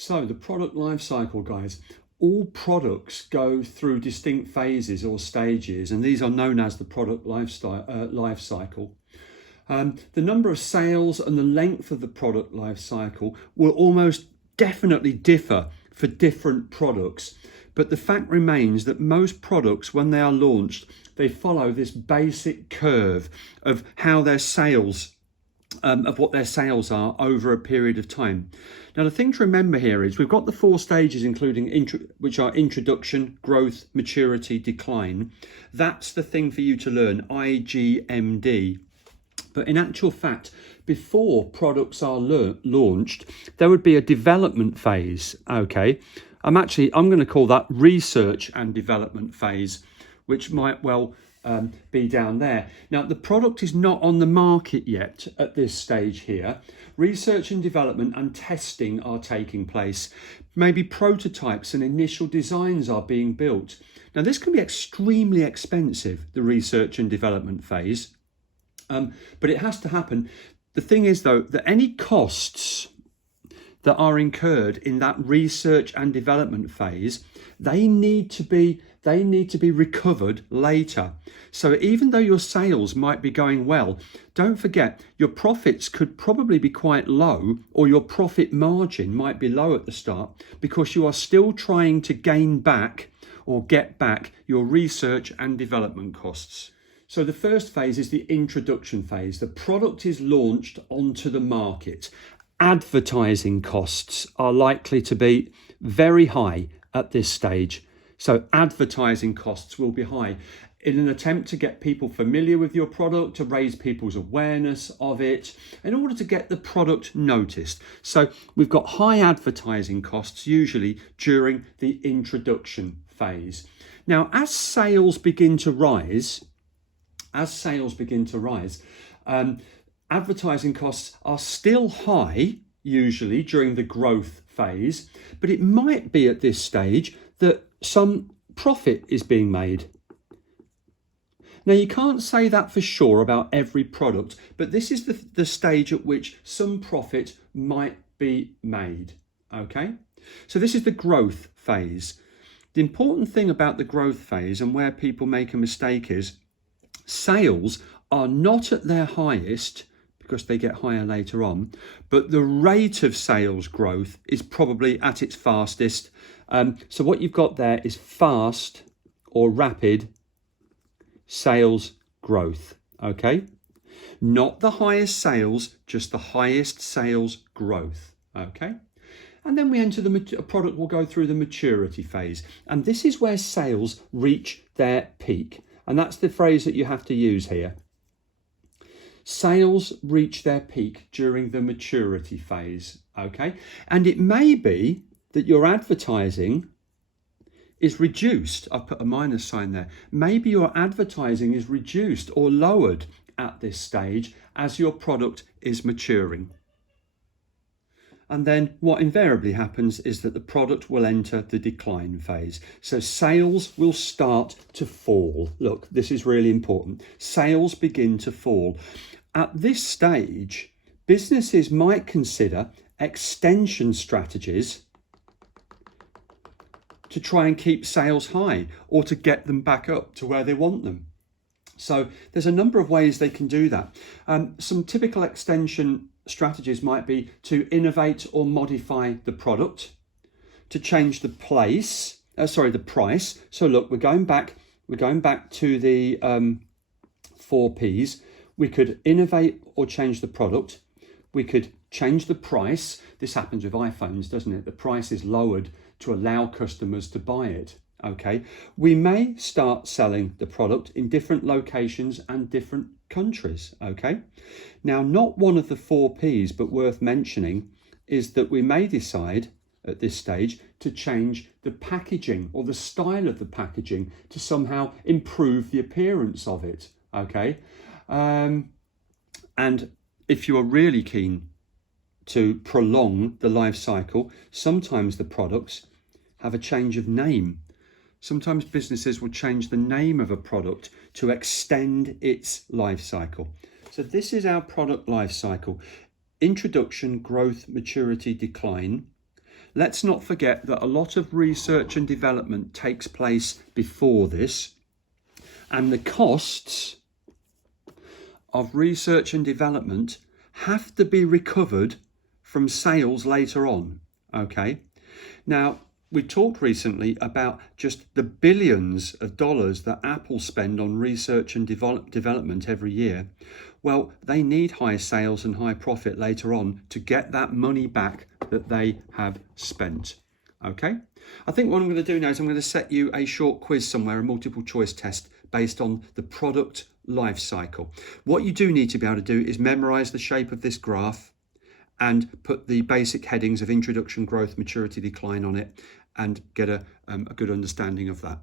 So the product life cycle, guys, all products go through distinct phases or stages, and these are known as the product life cycle. The number of sales and the length of the product life cycle will almost definitely differ for different products. But the fact remains that most products, when they are launched, they follow this basic curve of how their sales of what their sales are over a period of time. Now, the thing to remember here is we've got the 4 stages, including which are introduction, growth, maturity, decline. That's the thing for you to learn, IGMD. But in actual fact, before products are launched, there would be a development phase. Okay, I'm going to call that research and development phase, which might well be down there. Now, the product is not on the market yet at this stage here. Research and development and testing are taking place. Maybe prototypes and initial designs are being built. Now, this can be extremely expensive, the research and development phase, but it has to happen. The thing is, though, that any costs that are incurred in that research and development phase, they need to be recovered later. So even though your sales might be going well, don't forget your profits could probably be quite low, or your profit margin might be low at the start, because you are still trying to gain back or get back your research and development costs. So the first phase is the introduction phase. The product is launched onto the market. Advertising costs are likely to be very high at this stage. So advertising costs will be high in an attempt to get people familiar with your product, to raise people's awareness of it, in order to get the product noticed. So we've got high advertising costs usually during the introduction phase. Now, as sales begin to rise, advertising costs are still high, usually during the growth phase, but it might be at this stage that some profit is being made. Now, you can't say that for sure about every product, but this is the stage at which some profit might be made. Okay, so this is the growth phase. The important thing about the growth phase, and where people make a mistake, is sales are not at their highest, because they get higher later on, but the rate of sales growth is probably at its fastest. So what you've got there is fast or rapid sales growth, okay? Not the highest sales, just the highest sales growth, okay? And then we enter a product will go through the maturity phase. And this is where sales reach their peak. And that's the phrase that you have to use here. Sales reach their peak during the maturity phase, okay? And it may be that your advertising is reduced. I've put a minus sign there. Maybe your advertising is reduced or lowered at this stage as your product is maturing. And then what invariably happens is that the product will enter the decline phase. So sales will start to fall. Look, this is really important. Sales begin to fall. At this stage, businesses might consider extension strategies to try and keep sales high, or to get them back up to where they want them. So there's a number of ways they can do that. Some typical extension strategies might be to innovate or modify the product, to change the price. So look, we're going back to the 4 Ps. We could innovate or change the product. We could change the price. This happens with iPhones, doesn't it? The price is lowered to allow customers to buy it. Okay. We may start selling the product in different locations and different countries. Okay. Now, not one of the 4 Ps, but worth mentioning, is that we may decide at this stage to change the packaging or the style of the packaging to somehow improve the appearance of it. Okay. And if you are really keen to prolong the life cycle, sometimes the products have a change of name. Sometimes businesses will change the name of a product to extend its life cycle. So this is our product life cycle: introduction, growth, maturity, decline. let's not forget that a lot of research and development takes place before this, and the costs of research and development have to be recovered from sales later on. Okay, now we talked recently about just the billions of dollars that Apple spend on research and development every year. Well, they need high sales and high profit later on to get that money back that they have spent. Okay, I think what I'm going to do now is I'm going to set you a short quiz somewhere, a multiple choice test based on the product life cycle. What you do need to be able to do is memorize the shape of this graph and put the basic headings of introduction, growth, maturity, decline on it, and get a good understanding of that.